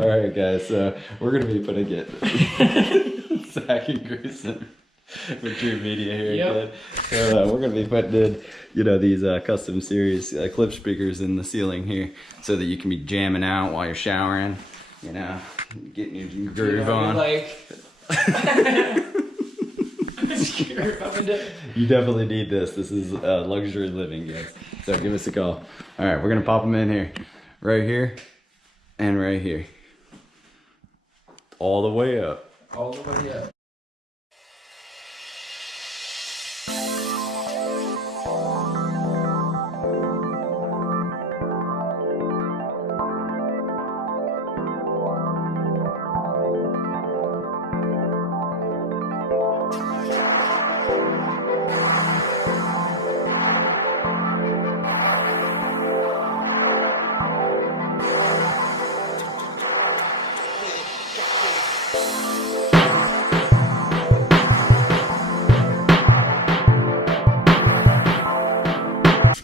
All right, guys. So we're gonna be putting it Zach and Grayson with Dreamedia here again. So we're gonna be putting in, you know, these custom series Klipsch speakers in the ceiling here, so that you can be jamming out while you're showering. You know, getting your groove on. You definitely need this. This is luxury living, guys. So give us a call. All right, we're gonna pop them in here, right here, and right here, all the way up. All the way up.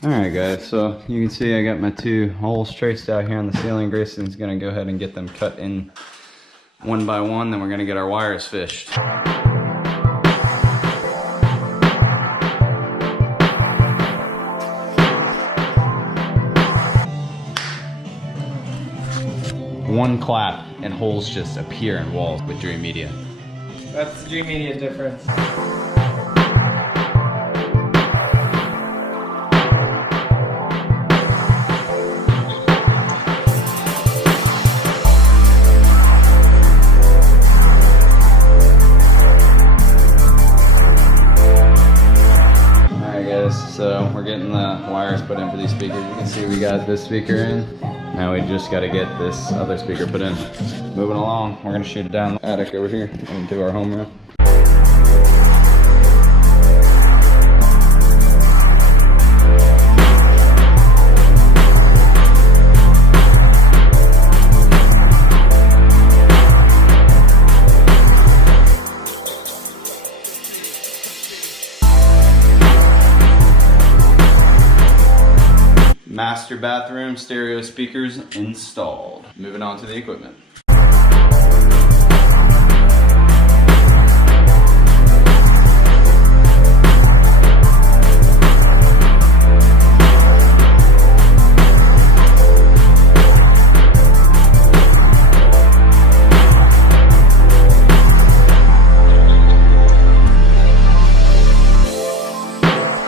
Alright guys, so you can see I got my 2 holes traced out here on the ceiling. Grayson's gonna go ahead and get them cut in one by one, then we're gonna get our wires fished. One clap and holes just appear in walls with Dreamedia. That's the Dreamedia difference. So we're getting the wires put in for these speakers. You can see we got this speaker in. Now we just got to get this other speaker put in. Moving along, we're going to shoot it down the attic over here into our home room. Master bathroom stereo speakers installed. Moving on to the equipment.